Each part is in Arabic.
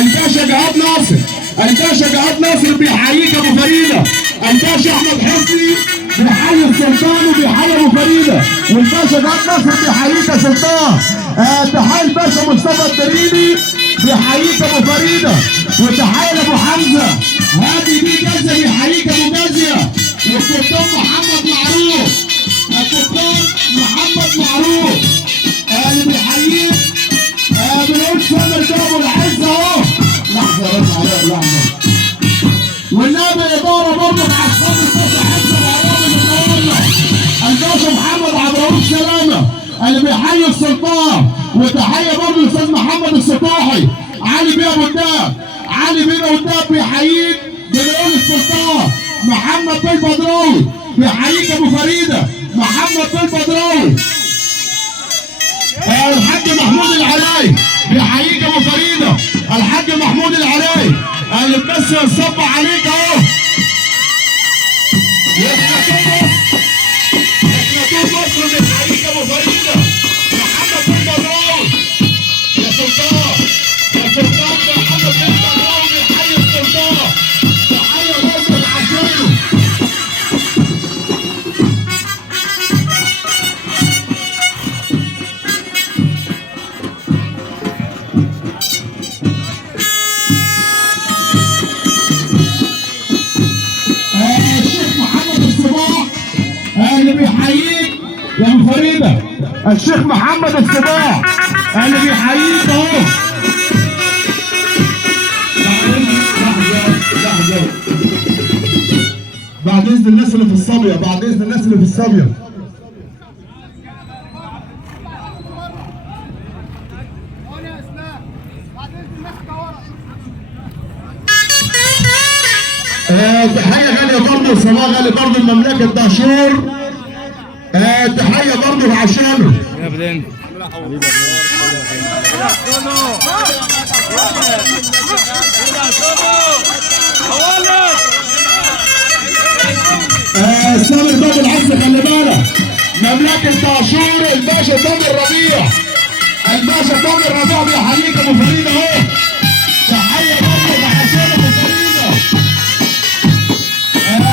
الباشا جهاد ناصر، الباشا جهاد ناصر بيحييك يا ابو فريده، الباشا احمد حسني بيحيي السلطان وبيحيي ابو فريده، والباشا جهاد ناصر بيحييك يا سلطان. تحية الباشا مصطفى الدريني بيحييك يا ابو فريده، وتحية لابو حمزه هادي بيه جزه بيحييك يا ابو جازيه، والسلطان محمد معروف، السلطان محمد معروف اللي بيحييك. بنقول سامر جابوا العز اهو. لحظه بس عليها لحظه. والنبي اداره برضه مع الصاد الباشا حسن عرابي النهارده. الباشا محمد عبد الرؤوف سلامه اللي بيحيي السلطان، وتحيه برضه الاستاذ محمد السطاحي، علي بيه ابو الدهب، علي بيه ابو الدهب بيحييك. بنقول السلطان محمد بيه البدراوي بيحييك ابو فريده، محمد بيه البدراوي. الحاج محمود العلاي بيحييك ابو فريده، الحاج محمود العلاي اللي بس يصب عليك اهو. يخلطون مصر بيحييك ابو فريده، محمد بن بدراوي. يا سلطان يا سلطان محمد بن بدراوي بيحيي السلطان، تحيه برضه لعشانه. اللي بيحييك يا ابو فريده، الشيخ محمد الصباح اللي بيحييك اهو. لحظه بعد اذن الناس اللي في الصبيه، بعد اذن الناس اللي في الصبيه. تحية غالية برضه وصلاة غالي برضه لمملكة دهشور. تحية برضه لعشانه. يا بلين. سامر باب العز خلي بالك. مملكة دهشور الباشا تامر ربيع. الباشا تامر ربيع بيحييك ابو فريدة اهو. تحية برضه لعشان ابو فريدة.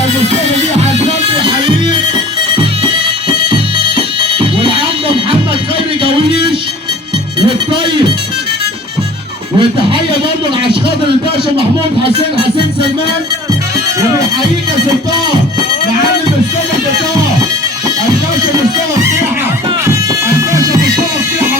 المستشفى دي عزام بيحييك، والعم محمد خيري جويش والطيب. وتحيه برضه لعشخاطر الباشا محمود حسين سلمان وبيحييك يا سلطان. معلم مصطفى الباشا، الباشا مصطفى فتيحه، الباشا مصطفى فتيحه